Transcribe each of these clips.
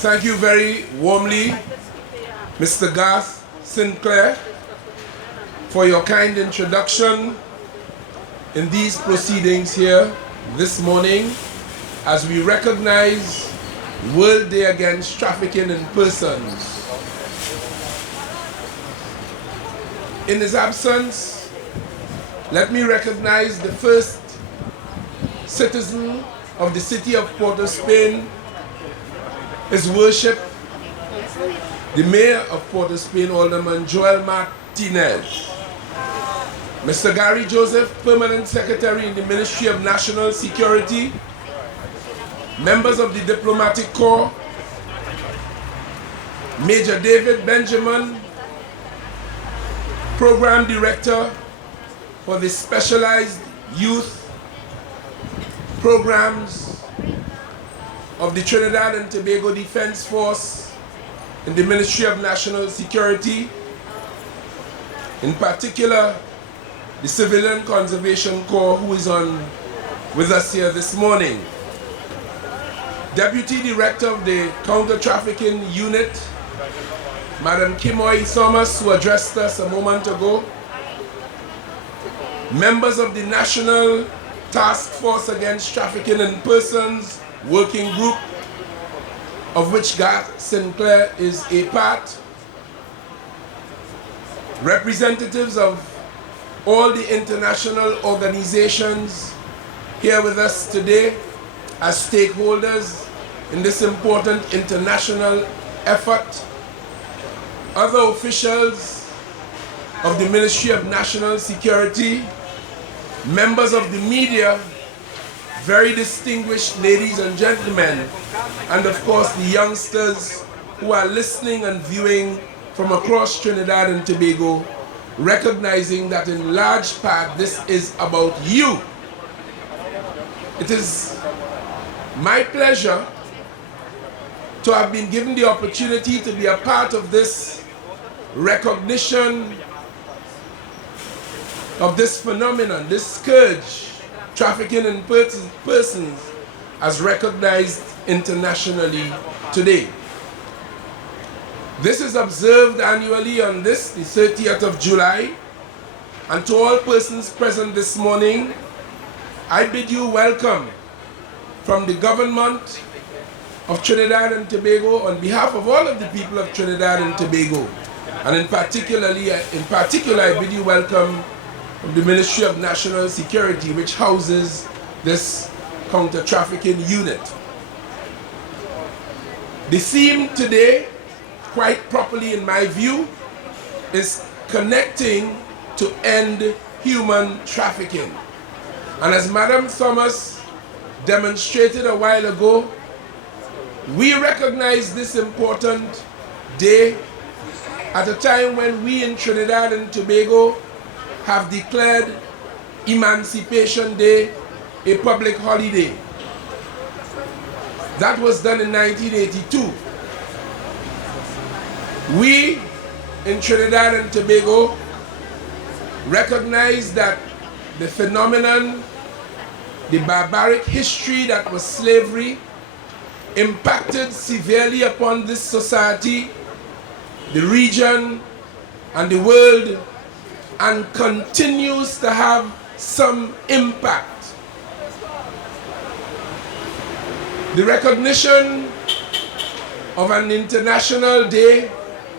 Thank you very warmly, Mr. Garth Sinclair, for your kind introduction in these proceedings here this morning as we recognize World Day Against Trafficking in Persons. In his absence, let me recognize the first citizen of the city of Port of Spain, His Worship, the Mayor of Port of Spain, Alderman Joel Martinez. Mr. Gary Joseph, Permanent Secretary in the Ministry of National Security, members of the Diplomatic Corps, Major David Benjamin, Program Director for the Specialized Youth Programs of the Trinidad and Tobago Defense Force in the Ministry of National Security, in particular the Civilian Conservation Corps, who is on with us here this morning. Deputy Director of the Counter-Trafficking Unit, Madam Kimoy Thomas, who addressed us a moment ago. Members of the National Task Force Against Trafficking in Persons Working Group, of which Garth Sinclair is a part. Representatives of all the international organizations here with us today as stakeholders in this important international effort. Other officials of the Ministry of National Security, members of the media, very distinguished ladies and gentlemen, and of course the youngsters who are listening and viewing from across Trinidad and Tobago, recognizing that in large part this is about you. It is my pleasure to have been given the opportunity to be a part of this recognition of this phenomenon, this scourge, trafficking in persons, as recognized internationally today. This is observed annually on this, the 30th of July, and to all persons present this morning, I bid you welcome from the government of Trinidad and Tobago on behalf of all of the people of Trinidad and Tobago, and in particular, I bid you welcome from the Ministry of National Security, which houses this counter-trafficking unit. The theme today, quite properly in my view, is connecting to end human trafficking. And as Madam Thomas demonstrated a while ago, we recognize this important day at a time when we in Trinidad and Tobago have declared Emancipation Day a public holiday. That was done in 1982. We in Trinidad and Tobago recognize that the phenomenon, the barbaric history that was slavery, impacted severely upon this society, the region, and the world, and continues to have some impact. The recognition of an international day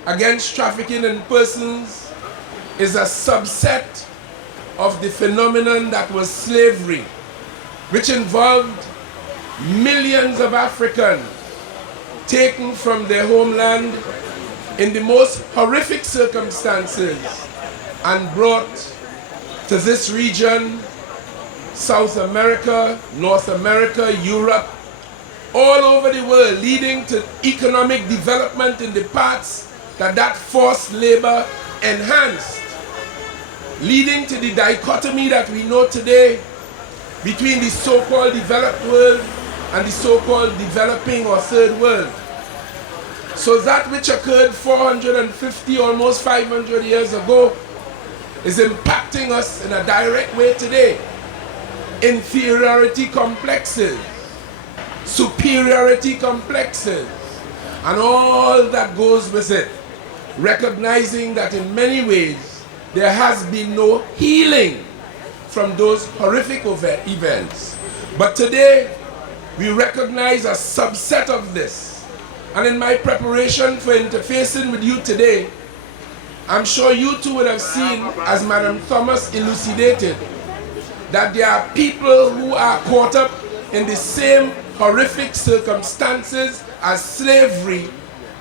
against trafficking in persons is a subset of the phenomenon that was slavery, which involved millions of Africans taken from their homeland in the most horrific circumstances and brought to this region, South America, North America, Europe, all over the world, leading to economic development in the parts that forced labor enhanced, leading to the dichotomy that we know today between the so-called developed world and the so-called developing or third world. So that which occurred 450, almost 500 years ago is impacting us in a direct way today. inferiority complexes, superiority complexes, and all that goes with it, recognizing that in many ways there has been no healing from those horrific events. But today, we recognize a subset of this. And in my preparation for interfacing with you today, I'm sure you too would have seen, as Madam Thomas elucidated, that there are people who are caught up in the same horrific circumstances as slavery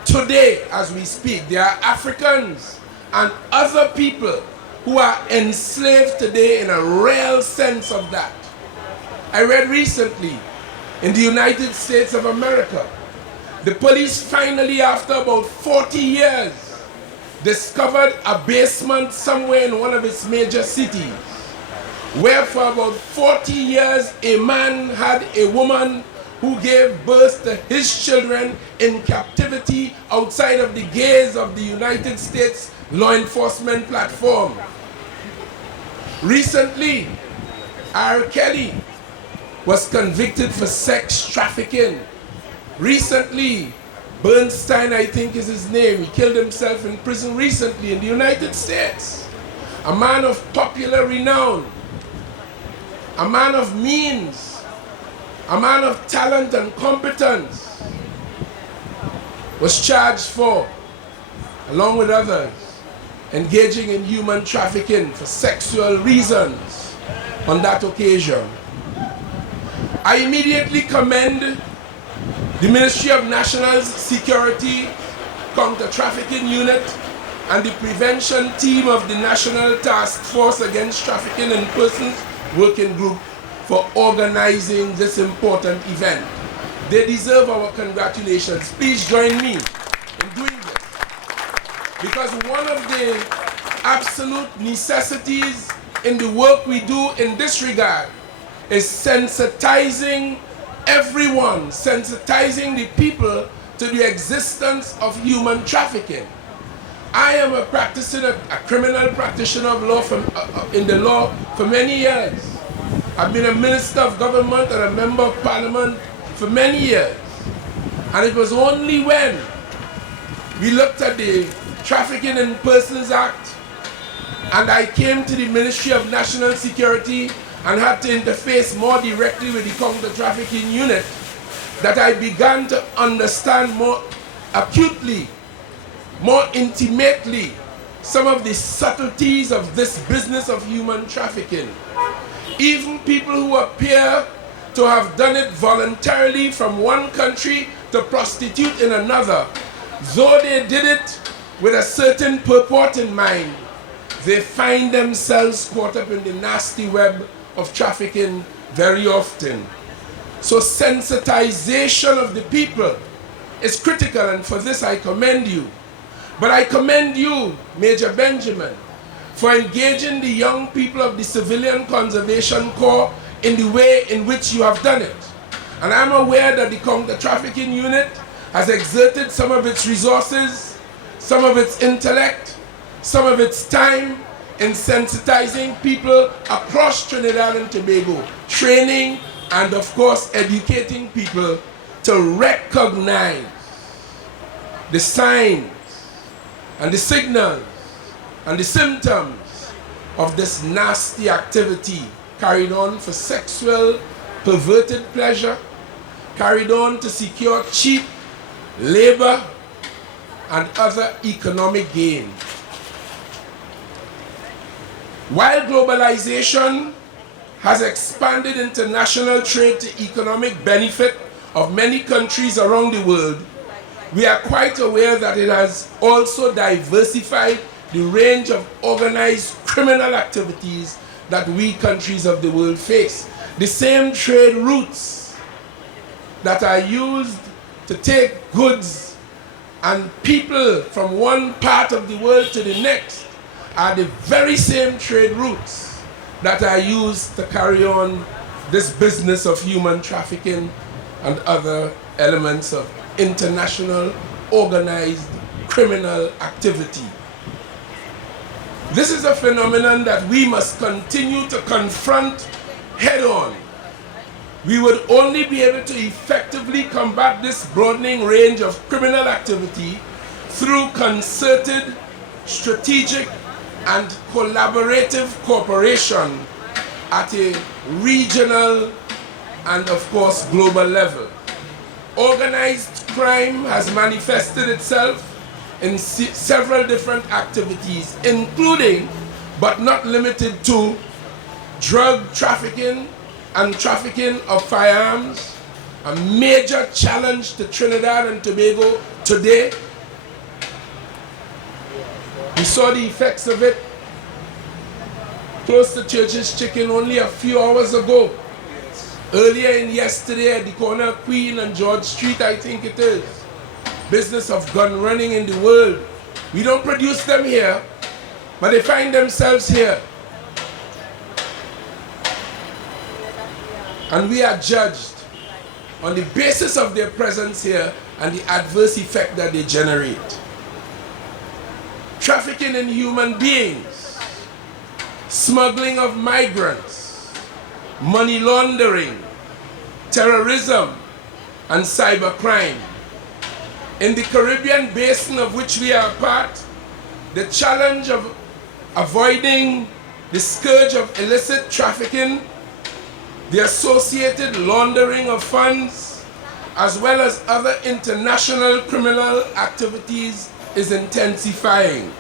today as we speak. There are Africans and other people who are enslaved today in a real sense of that. I read recently in the United States of America, the police finally, after about 40 years, discovered a basement somewhere in one of its major cities, where for about 40 years a man had a woman who gave birth to his children in captivity outside of the gaze of the United States law enforcement platform. Recently, R. Kelly was convicted for sex trafficking. Recently, Bernstein, I think is his name, he killed himself in prison recently in the United States. A man of popular renown, a man of means, a man of talent and competence, was charged for, along with others, engaging in human trafficking for sexual reasons on that occasion. I immediately commend the Ministry of National Security, Counter-Trafficking Unit, and the prevention team of the National Task Force Against Trafficking and Persons Working Group for organizing this important event. They deserve our congratulations. Please join me in doing this. Because one of the absolute necessities in the work we do in this regard is sensitizing everyone, sensitizing the people to the existence of human trafficking. I am a criminal practitioner of law in the law for many years. I've been a minister of government and a member of parliament for many years. And it was only when we looked at the Trafficking and Persons Act and I came to the Ministry of National Security and had to interface more directly with the Counter-Trafficking Unit that I began to understand more acutely, more intimately, some of the subtleties of this business of human trafficking. Even people who appear to have done it voluntarily from one country to prostitute in another, though they did it with a certain purport in mind, they find themselves caught up in the nasty web of trafficking very often. So sensitization of the people is critical, and for this I commend you. But I commend you, Major Benjamin, for engaging the young people of the Civilian Conservation Corps in the way in which you have done it. And I'm aware that the Counter-Trafficking Unit has exerted some of its resources, some of its intellect, some of its time in sensitizing people across Trinidad and Tobago, training and of course educating people to recognize the signs and the signals and the symptoms of this nasty activity carried on for sexual perverted pleasure, carried on to secure cheap labor and other economic gain. While globalization has expanded international trade to economic benefit of many countries around the world, we are quite aware that it has also diversified the range of organized criminal activities that we countries of the world face. The same trade routes that are used to take goods and people from one part of the world to the next are the very same trade routes that are used to carry on this business of human trafficking and other elements of international organized criminal activity. This is a phenomenon that we must continue to confront head on, we would only be able to effectively combat this broadening range of criminal activity through concerted, strategic, and collaborative cooperation at a regional and, of course, global level. Organized crime has manifested itself in several different activities, including, but not limited to, drug trafficking and trafficking of firearms, a major challenge to Trinidad and Tobago today. We saw the effects of it close to Church's Chicken only a few hours ago. Earlier in yesterday at the corner of Queen and George Street, I think it is. Business of gun running in the world. We don't produce them here, but they find themselves here. And we are judged on the basis of their presence here and the adverse effect that they generate. Trafficking in human beings, smuggling of migrants, money laundering, terrorism, and cybercrime. In the Caribbean basin of which we are a part, the challenge of avoiding the scourge of illicit trafficking, the associated laundering of funds, as well as other international criminal activities is intensifying.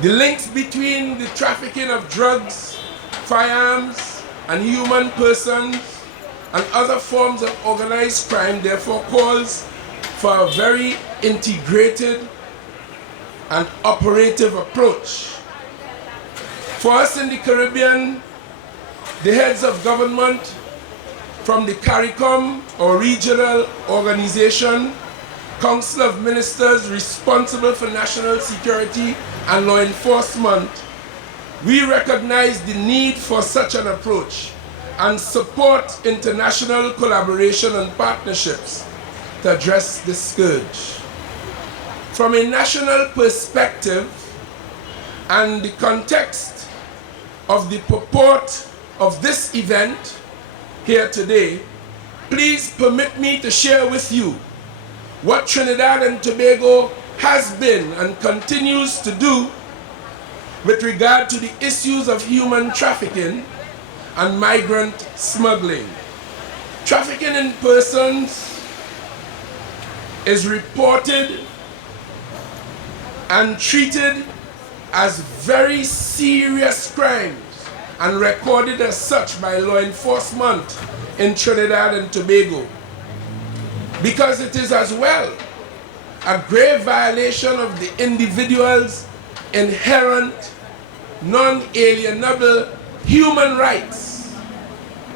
The links between the trafficking of drugs, firearms, and human persons and other forms of organized crime therefore calls for a very integrated and operative approach. For us in the Caribbean, the heads of government from the CARICOM or regional organization, Council of Ministers responsible for national security and law enforcement, we recognize the need for such an approach and support international collaboration and partnerships to address this scourge. From a national perspective and the context of the purport of this event here today, please permit me to share with you what Trinidad and Tobago has been and continues to do with regard to the issues of human trafficking and migrant smuggling. Trafficking in persons is reported and treated as very serious crimes and recorded as such by law enforcement in Trinidad and Tobago, because it is as well a grave violation of the individual's inherent, non-alienable human rights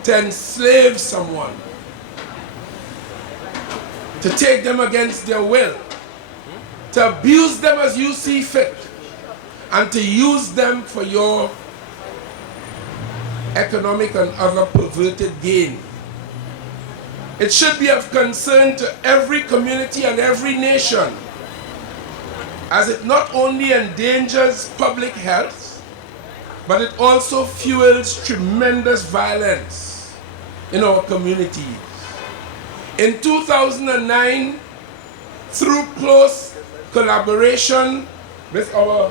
to enslave someone, to take them against their will, to abuse them as you see fit, and to use them for your economic and other perverted gain. It should be of concern to every community and every nation, as it not only endangers public health, but it also fuels tremendous violence in our communities. In 2009, through close collaboration with our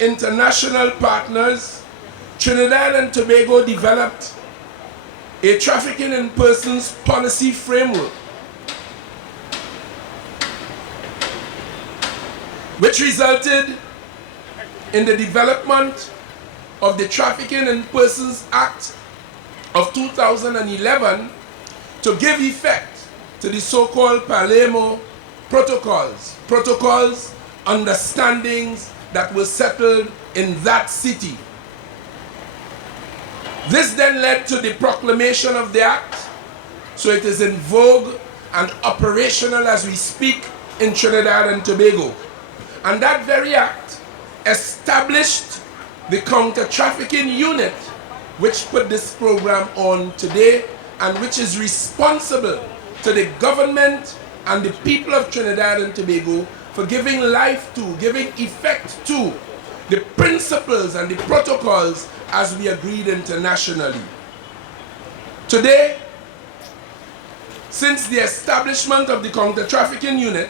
international partners, Trinidad and Tobago developed a trafficking in persons policy framework, which resulted in the development of the Trafficking and Persons Act of 2011 to give effect to the so-called Palermo protocols, understandings that were settled in that city. This then led to the proclamation of the Act, so it is in vogue and operational as we speak in Trinidad and Tobago. And that very Act established the counter-trafficking unit which put this program on today and which is responsible to the government and the people of Trinidad and Tobago for giving life to, giving effect to the principles and the protocols as we agreed internationally. Today, since the establishment of the Counter-Trafficking Unit,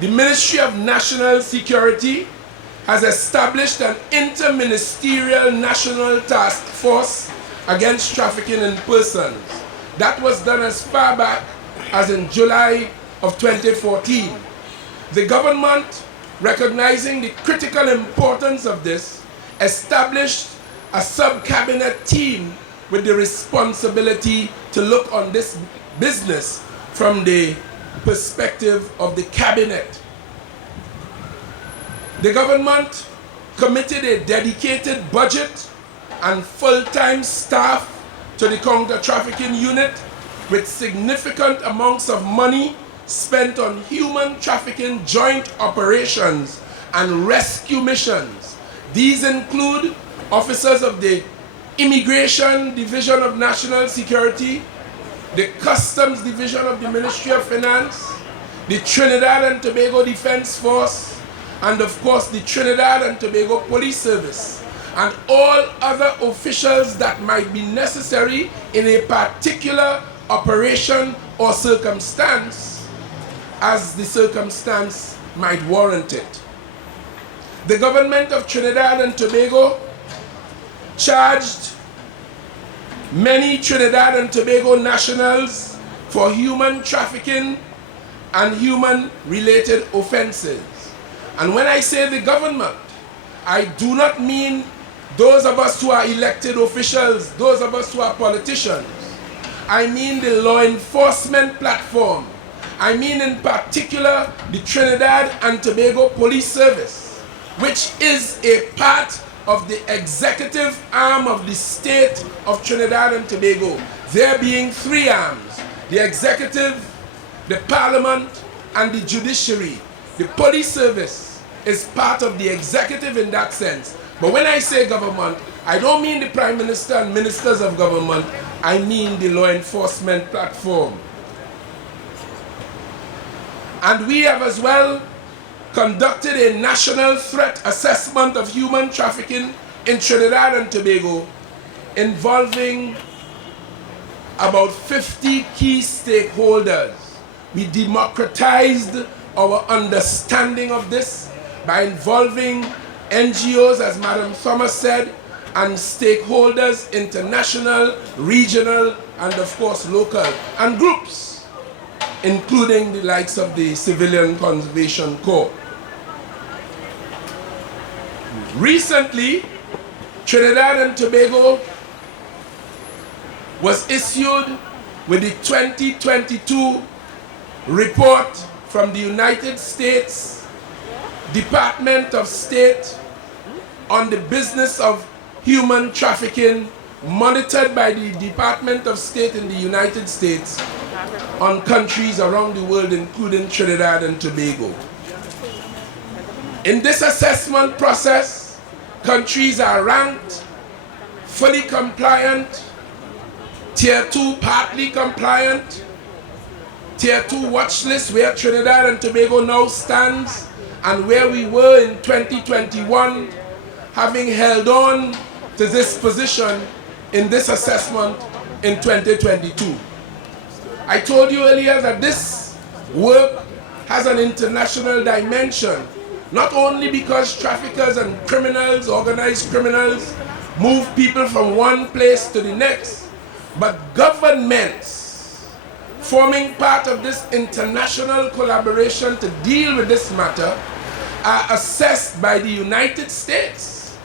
the Ministry of National Security has established an interministerial national task force against trafficking in persons. That was done as far back as in July of 2014. The government, recognizing the critical importance of this, established a sub-cabinet team with the responsibility to look on this business from the perspective of the cabinet. The government committed a dedicated budget and full-time staff to the Counter-Trafficking Unit, with significant amounts of money spent on human trafficking joint operations and rescue missions. These include officers of the Immigration Division of National Security, the Customs Division of the Ministry of Finance, the Trinidad and Tobago Defense Force, and of course the Trinidad and Tobago Police Service, and all other officials that might be necessary in a particular operation or circumstance, as the circumstance might warrant it. The government of Trinidad and Tobago charged many Trinidad and Tobago nationals for human trafficking and human-related offenses. And when I say the government, I do not mean those of us who are elected officials, those of us who are politicians. I mean the law enforcement platform. I mean in particular the Trinidad and Tobago Police Service, which is a part of the executive arm of the state of Trinidad and Tobago. There being three arms: the executive, the parliament, and the judiciary. The police service is part of the executive in that sense. But when I say government, I don't mean the Prime Minister and ministers of government, I mean the law enforcement platform. And we have as well conducted a national threat assessment of human trafficking in Trinidad and Tobago, involving about 50 key stakeholders. We democratized our understanding of this by involving NGOs, as Madam Thomas said, and stakeholders, international, regional, and of course local, and groups, including the likes of the Civilian Conservation Corps. Recently, Trinidad and Tobago was issued with the 2022 report from the United States Department of State on the business of human trafficking, monitored by the Department of State in the United States on countries around the world, including Trinidad and Tobago. In this assessment process, countries are ranked fully compliant, Tier 2 partly compliant, Tier 2 watch list, where Trinidad and Tobago now stands, and where we were in 2021, having held on to this position in this assessment in 2022. I told you earlier that this work has an international dimension, not only because traffickers and criminals, organized criminals, move people from one place to the next, but governments forming part of this international collaboration to deal with this matter are assessed by the United States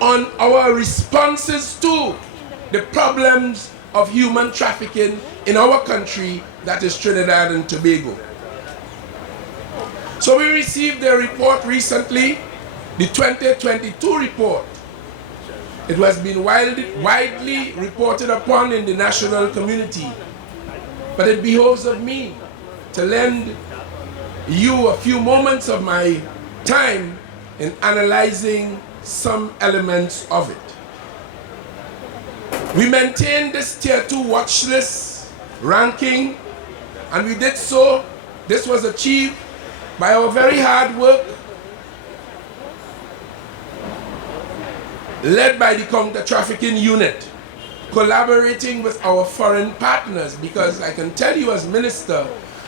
on our responses to the problems of human trafficking in our country, that is Trinidad and Tobago. So we received a report recently, the 2022 report. It has been widely reported upon in the national community, but it behoves of me to lend you a few moments of my time in analyzing some elements of it. We maintained this Tier 2 watch list ranking, and we did so. This was achieved by our very hard work, led by the Counter-Trafficking Unit. collaborating with our foreign partners, because I can tell you as minister,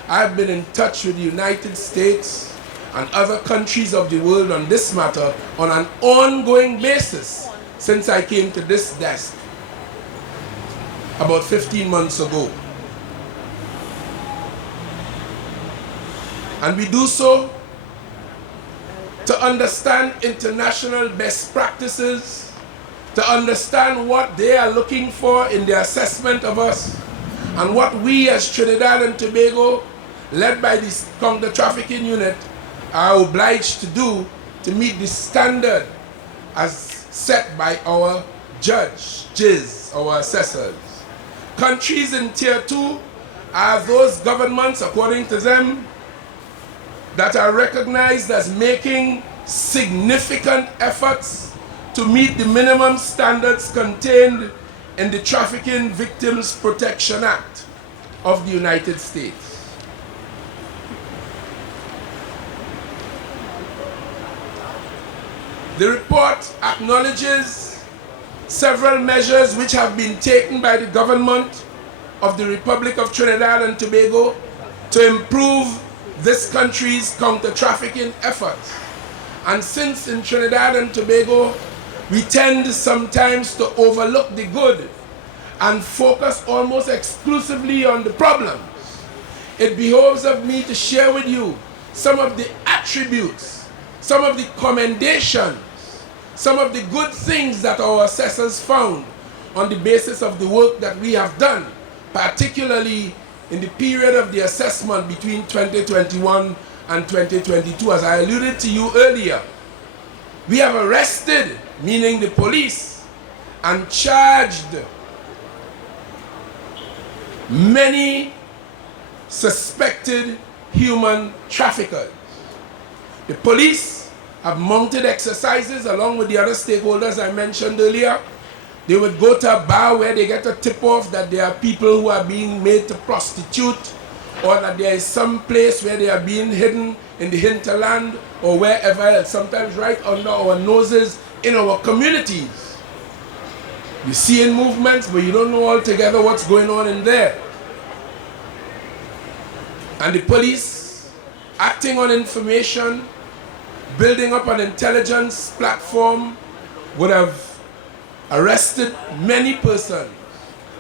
I've been in touch with the United States and other countries of the world on this matter on an ongoing basis since I came to this desk about 15 months ago. And we do so to understand international best practices, to understand what they are looking for in their assessment of us, and what we as Trinidad and Tobago, led by the counter-trafficking unit, are obliged to do to meet the standard as set by our judges, our assessors. Countries in Tier 2 are those governments, according to them, that are recognized as making significant efforts to meet the minimum standards contained in the Trafficking Victims Protection Act of the United States. The report acknowledges several measures which have been taken by the government of the Republic of Trinidad and Tobago to improve this country's counter-trafficking efforts. And since in Trinidad and Tobago we tend sometimes to overlook the good and focus almost exclusively on the problems, it behoves of me to share with you some of the attributes, some of the commendations, some of the good things that our assessors found on the basis of the work that we have done, particularly in the period of the assessment between 2021 and 2022. As I alluded to you earlier, we have arrested, meaning the police, and charged many suspected human traffickers. The police have mounted exercises along with the other stakeholders I mentioned earlier. They would go to a bar where they get a tip-off that there are people who are being made to prostitute, or that there is some place where they are being hidden in the hinterland or wherever else, sometimes right under our noses in our communities. You see in movements, but you don't know altogether what's going on in there. And the police, acting on information, building up an intelligence platform, would have arrested many persons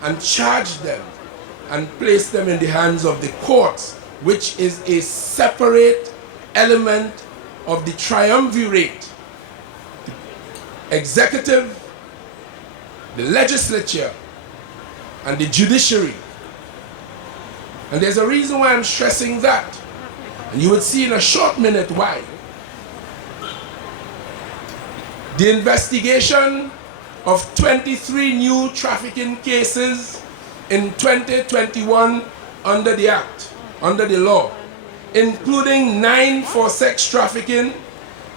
and charged them and placed them in the hands of the courts, which is a separate element of the triumvirate. The executive, the legislature, and the judiciary. And there's a reason why I'm stressing that. And you will see in a short minute why. The investigation of 23 new trafficking cases in 2021 under the Act, under the law, including 9 for sex trafficking,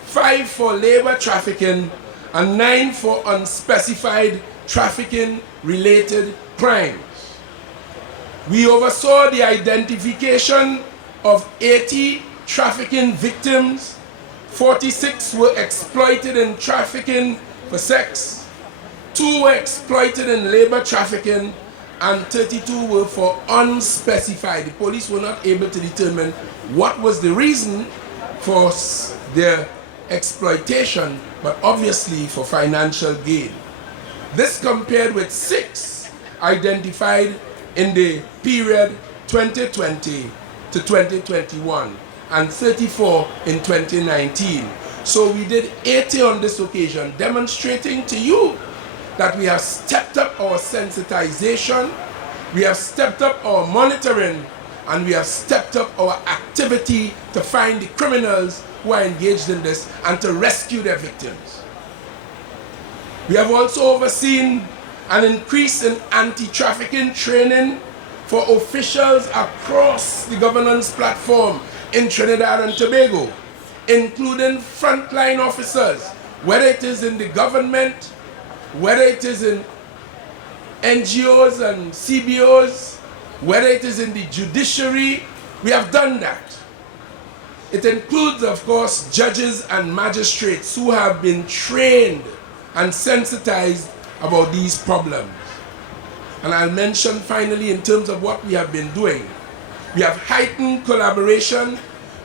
5 for labor trafficking, and 9 for unspecified trafficking-related crimes. We oversaw the identification of 80 trafficking victims. 46 were exploited in trafficking for sex, 2 were exploited in labor trafficking, and 32 were for unspecified. The police were not able to determine what was the reason for their exploitation, but obviously for financial gain. This compared with 6 identified in the period 2020 to 2021 and 34 in 2019. So we did 80 on this occasion, demonstrating to you that we have stepped up our sensitization, we have stepped up our monitoring, and we have stepped up our activity to find the criminals who are engaged in this and to rescue their victims. We have also overseen an increase in anti-trafficking training for officials across the governance platform in Trinidad and Tobago, including frontline officers, whether it is in the government, whether it is in NGOs and CBOs, whether it is in the judiciary. We have done that. It includes, of course, judges and magistrates who have been trained and sensitized about these problems. And I'll mention finally in terms of what we have been doing. We have heightened collaboration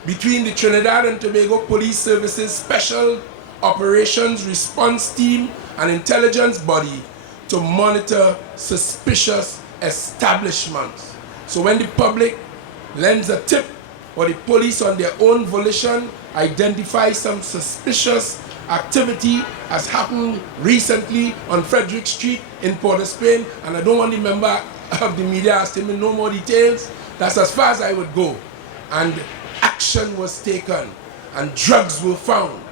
between the Trinidad and Tobago Police Services Special Operations Response Team and Intelligence Body to monitor suspicious establishments. So when the public lends a tip or the police on their own volition identify some suspicious activity has happened recently on Frederick Street in Port of Spain, and I don't want the member of the media asking me no more details. That's as far as I would go. And action was taken, and drugs were found,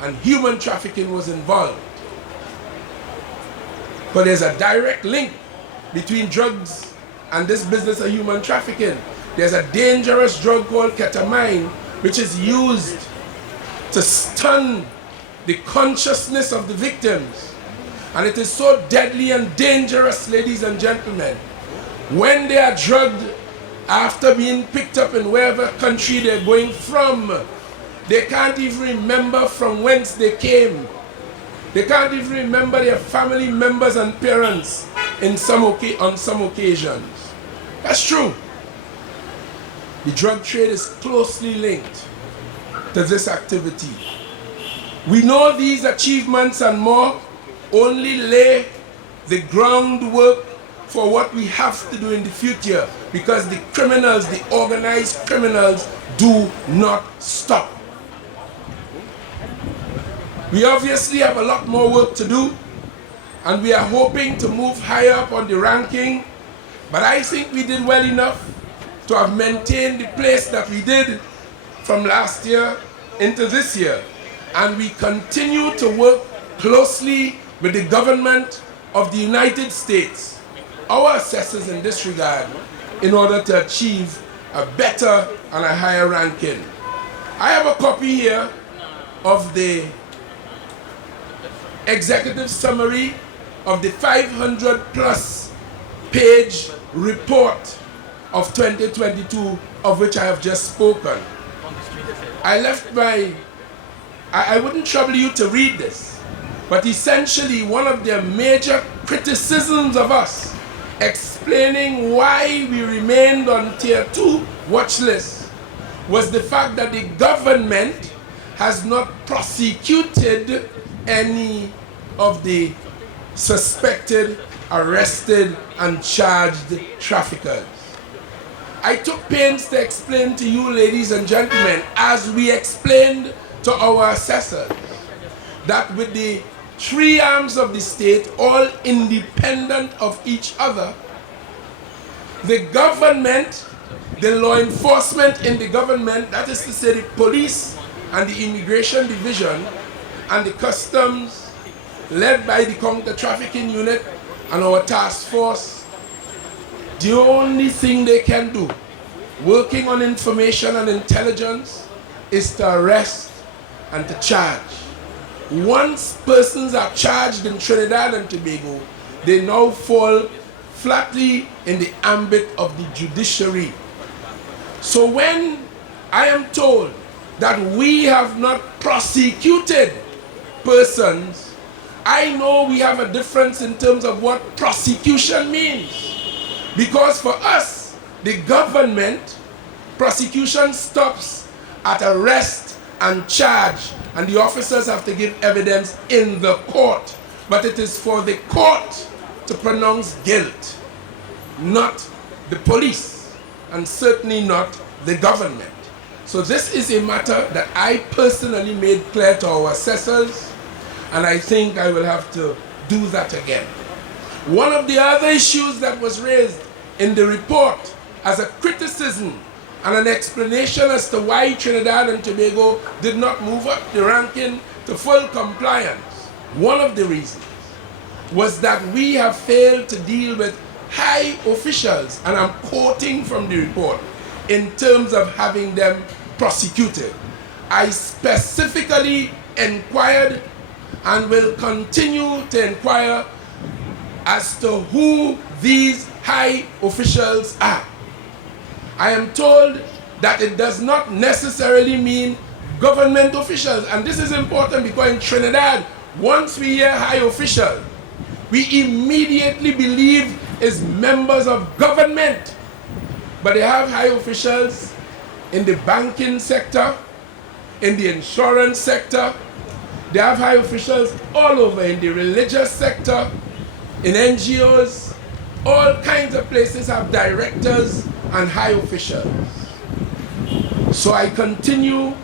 and human trafficking was involved. But there's a direct link between drugs and this business of human trafficking. There's a dangerous drug called ketamine, which is used to stun the consciousness of the victims. And it is so deadly and dangerous, ladies and gentlemen. When they are drugged after being picked up in wherever country they're going from, they can't even remember from whence they came. They can't even remember their family members and parents on some occasions. That's true. The drug trade is closely linked to this activity. We know these achievements and more only lay the groundwork for what we have to do in the future, because the criminals, the organized criminals, do not stop. We obviously have a lot more work to do, and we are hoping to move higher up on the ranking, but I think we did well enough to have maintained the place that we did from last year into this year. And we continue to work closely with the government of the United States, our assessors in this regard, in order to achieve a better and a higher ranking. I have a copy here of the executive summary of the 500+ page report of 2022, of which I have just spoken. I wouldn't trouble you to read this, but essentially one of their major criticisms of us, explaining why we remained on Tier 2 watch list, was the fact that the government has not prosecuted any of the suspected, arrested, and charged traffickers. I took pains to explain to you, ladies and gentlemen, as we explained to our assessors, that with the three arms of the state, all independent of each other, the government, the law enforcement in the government, that is to say the police and the immigration division and the customs, led by the counter-trafficking unit and our task force, the only thing they can do, working on information and intelligence, is to arrest and to charge. Once persons are charged in Trinidad and Tobago, they now fall flatly in the ambit of the judiciary. So when I am told that we have not prosecuted persons, I know we have a difference in terms of what prosecution means. Because for us, the government, prosecution stops at arrest and charge, and the officers have to give evidence in the court. But it is for the court to pronounce guilt, not the police, and certainly not the government. So this is a matter that I personally made clear to our assessors, and I think I will have to do that again. One of the other issues that was raised in the report as a criticism and an explanation as to why Trinidad and Tobago did not move up the ranking to full compliance, one of the reasons was that we have failed to deal with high officials, and I'm quoting from the report, in terms of having them prosecuted. I specifically inquired and will continue to inquire as to who these high officials are. I am told that it does not necessarily mean government officials, and this is important because in Trinidad, once we hear high official, we immediately believe is members of government, but they have high officials in the banking sector, in the insurance sector. They have high officials all over in the religious sector, in NGOs. All kinds of places have directors and high officials. So I continue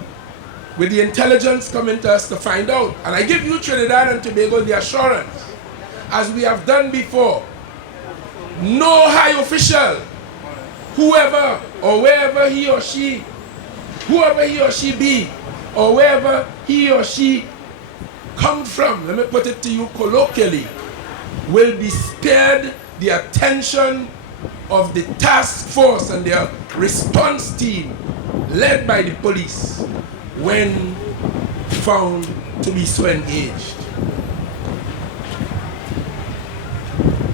with the intelligence coming to us to find out. And I give you, Trinidad and Tobago, the assurance, as we have done before, no high official, whoever or wherever he or she be, or wherever he or she come from, let me put it to you colloquially, will be spared the attention of the task force and their response team led by the police when found to be so engaged.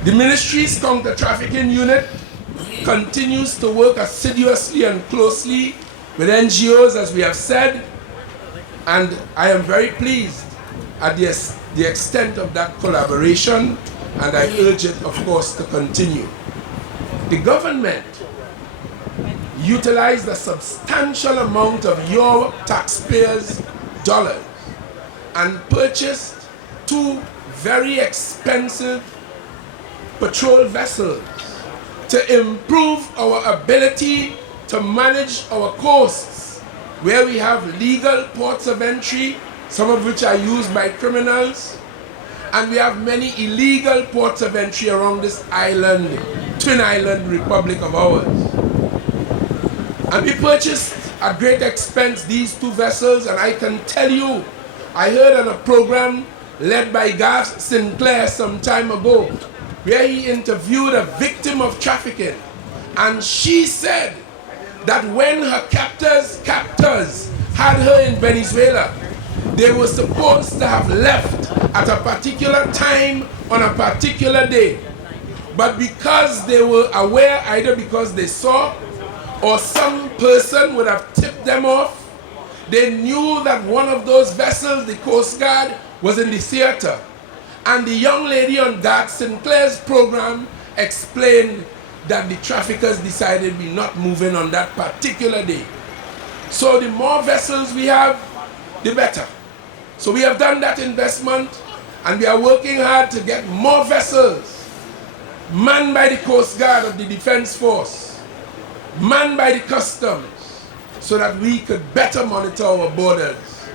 The ministry's counter-trafficking unit continues to work assiduously and closely with NGOs, as we have said, and I am very pleased at the extent of that collaboration, and I urge it, of course, to continue. The government utilized a substantial amount of your taxpayers' dollars and purchased 2 very expensive patrol vessels to improve our ability to manage our coasts, where we have legal ports of entry, some of which are used by criminals, and we have many illegal ports of entry around this island, twin island republic of ours. And we purchased at great expense these 2 vessels, and I can tell you, I heard on a program led by Garth Sinclair some time ago, where he interviewed a victim of trafficking, and she said that when her captors had her in Venezuela, they were supposed to have left at a particular time on a particular day. But because they were aware, either because they saw or some person would have tipped them off, they knew that one of those vessels, the Coast Guard, was in the theater. And the young lady on Garth Sinclair's program explained that the traffickers decided we're not moving on that particular day. So the more vessels we have, the better. So we have done that investment, and we are working hard to get more vessels manned by the Coast Guard of the Defense Force, manned by the Customs, so that we could better monitor our borders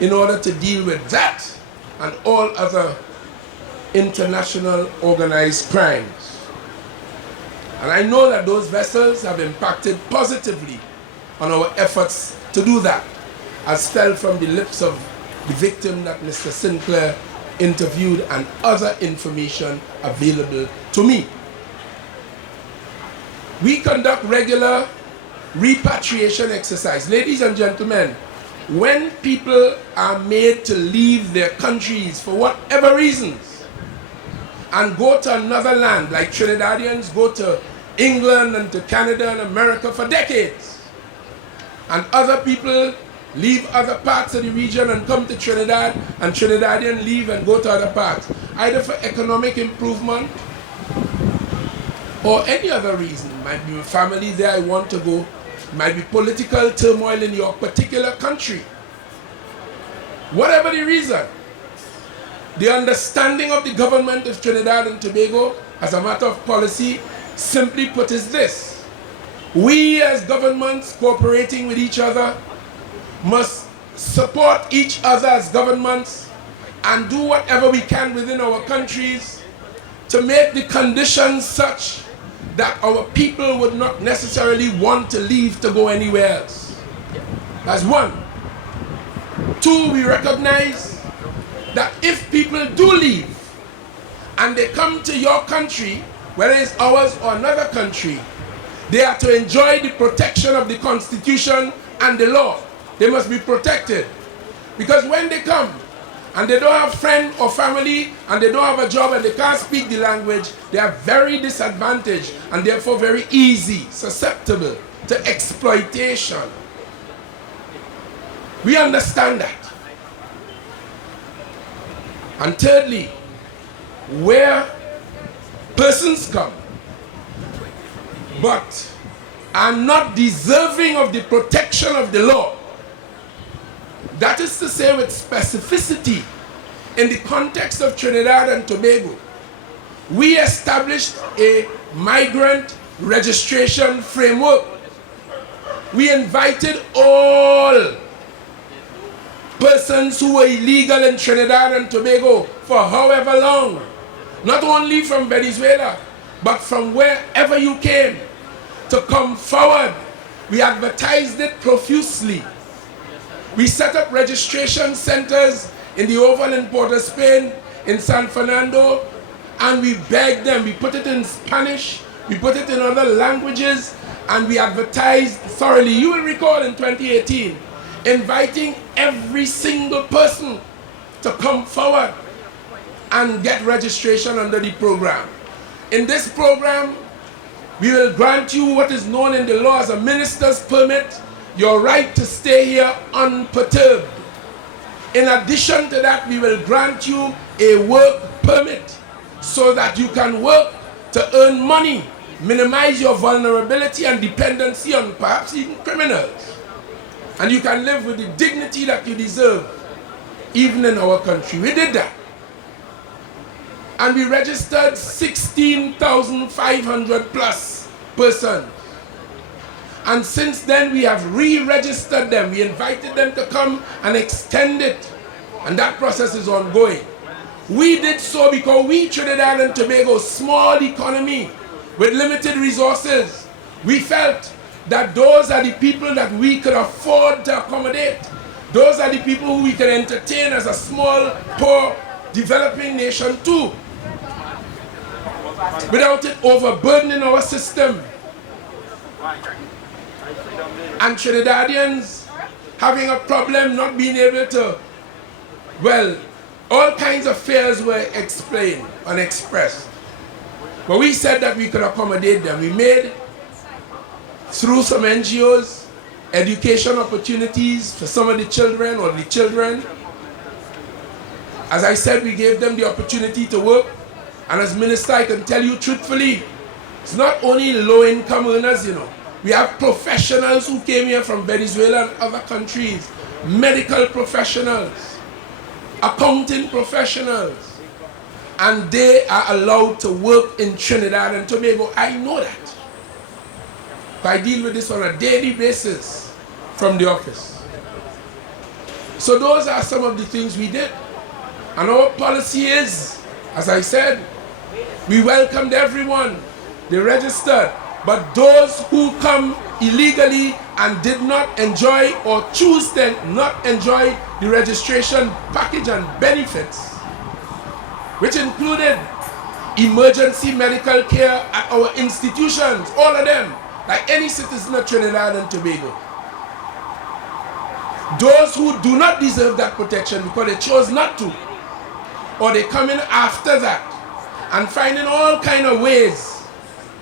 in order to deal with that and all other international organized crimes. And I know that those vessels have impacted positively on our efforts to do that, as fell from the lips of the victim that Mr. Sinclair interviewed and other information available to me. We conduct regular repatriation exercise. Ladies and gentlemen, when people are made to leave their countries for whatever reasons and go to another land, like Trinidadians go to England and to Canada and America for decades, and other people leave other parts of the region and come to Trinidad, and Trinidadians leave and go to other parts, either for economic improvement or any other reason. Might be family there, I want to go. Might be political turmoil in your particular country. Whatever the reason, the understanding of the government of Trinidad and Tobago as a matter of policy, simply put, is this: we as governments cooperating with each other must support each other as governments and do whatever we can within our countries to make the conditions such that our people would not necessarily want to leave to go anywhere else. That's one. Two, we recognize that if people do leave and they come to your country, whether it's ours or another country, they are to enjoy the protection of the Constitution and the law. They must be protected. Because when they come and they don't have friend or family and they don't have a job and they can't speak the language, they are very disadvantaged and therefore very easy, susceptible to exploitation. We understand that. And thirdly, where persons come, but are not deserving of the protection of the law. That is to say, with specificity, in the context of Trinidad and Tobago, we established a migrant registration framework. We invited all persons who were illegal in Trinidad and Tobago for however long, not only from Venezuela, but from wherever you came, to come forward. We advertised it profusely. We set up registration centers in the Oval in Port of Spain, in San Fernando, and we begged them. We put it in Spanish, we put it in other languages, and we advertised thoroughly. You will recall in 2018, inviting every single person to come forward and get registration under the program. In this program, we will grant you what is known in the law as a minister's permit, your right to stay here unperturbed. In addition to that, we will grant you a work permit so that you can work to earn money, minimize your vulnerability and dependency on perhaps even criminals. And you can live with the dignity that you deserve, even in our country. We did that. And we registered 16,500 plus persons. And since then, we have re-registered them. We invited them to come and extend it. And that process is ongoing. We did so because we, Trinidad and Tobago, small economy with limited resources, we felt that those are the people that we could afford to accommodate. Those are the people who we can entertain as a small, poor, developing nation too, without it overburdening our system. And Trinidadians having a problem not being able to, well, all kinds of fears were explained and expressed. But we said that we could accommodate them. We made, through some NGOs, education opportunities for some of the children or the children. As I said, we gave them the opportunity to work. And as minister, I can tell you truthfully, it's not only low-income earners, you know. We have professionals who came here from Venezuela and other countries, medical professionals, accounting professionals, and they are allowed to work in Trinidad and Tobago. I know that. I deal with this on a daily basis from the office. So those are some of the things we did. And our policy is, as I said, we welcomed everyone, they registered, but those who come illegally and did not enjoy or choose to not enjoy the registration package and benefits, which included emergency medical care at our institutions, all of them, like any citizen of Trinidad and Tobago. Those who do not deserve that protection because they chose not to, or they come in after that and finding all kind of ways,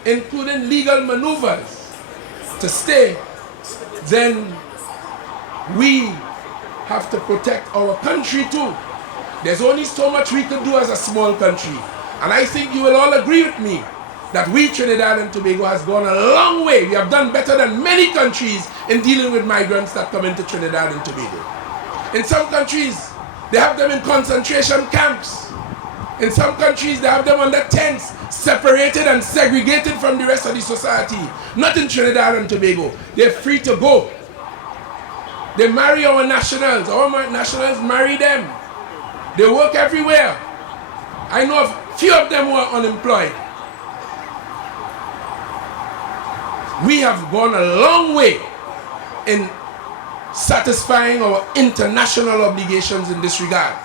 including legal maneuvers, to stay, then we have to protect our country too. There's only so much we can do as a small country. And I think you will all agree with me that we, Trinidad and Tobago, has gone a long way. We have done better than many countries in dealing with migrants that come into Trinidad and Tobago. In some countries, they have them in concentration camps. In some countries, they have them under tents, separated and segregated from the rest of the society. Not in Trinidad and Tobago. They're free to go. They marry our nationals. Our nationals marry them. They work everywhere. I know a few of them who are unemployed. We have gone a long way in satisfying our international obligations in this regard.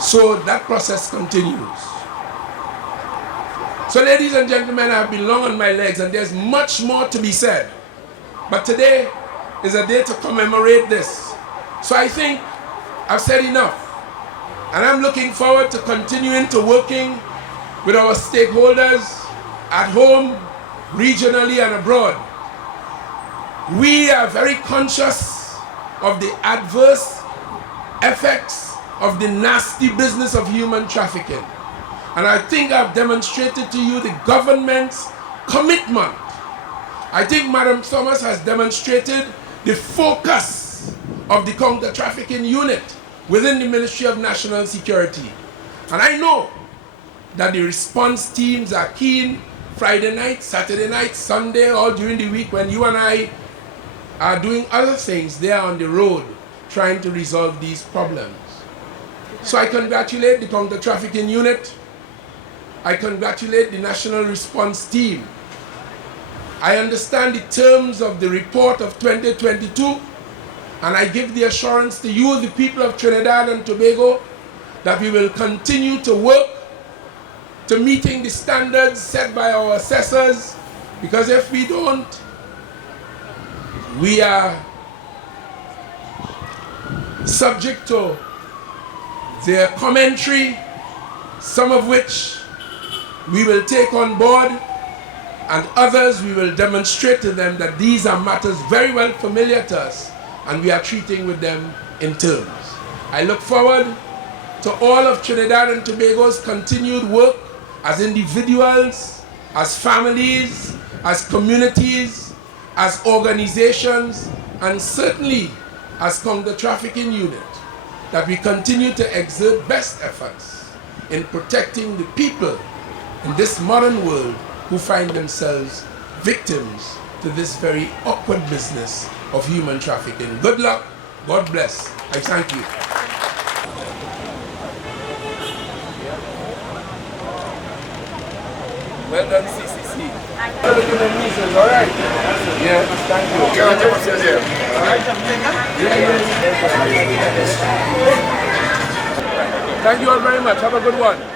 So that process continues. So ladies and gentlemen, I have been long on my legs and there's much more to be said. But today is a day to commemorate this. So I think I've said enough. And I'm looking forward to continuing to working with our stakeholders at home, regionally and abroad. We are very conscious of the adverse effects of the nasty business of human trafficking. And I think I've demonstrated to you the government's commitment. I think Madam Thomas has demonstrated the focus of the counter-trafficking unit within the Ministry of National Security. And I know that the response teams are keen Friday night, Saturday night, Sunday, all during the week when you and I are doing other things. They are on the road trying to resolve these problems. So I congratulate the counter-trafficking unit. I congratulate the National Response Team. I understand the terms of the report of 2022, and I give the assurance to you, the people of Trinidad and Tobago, that we will continue to work to meeting the standards set by our assessors, because if we don't, we are subject to their commentary, some of which we will take on board, and others we will demonstrate to them that these are matters very well familiar to us and we are treating with them in terms. I look forward to all of Trinidad and Tobago's continued work as individuals, as families, as communities, as organizations, and certainly as counter-trafficking unit, that we continue to exert best efforts in protecting the people in this modern world who find themselves victims to this very awkward business of human trafficking. Good luck. God bless. I thank you. Well done, CCC. All right. Yeah, thank you. Thank you all very much. Have a good one.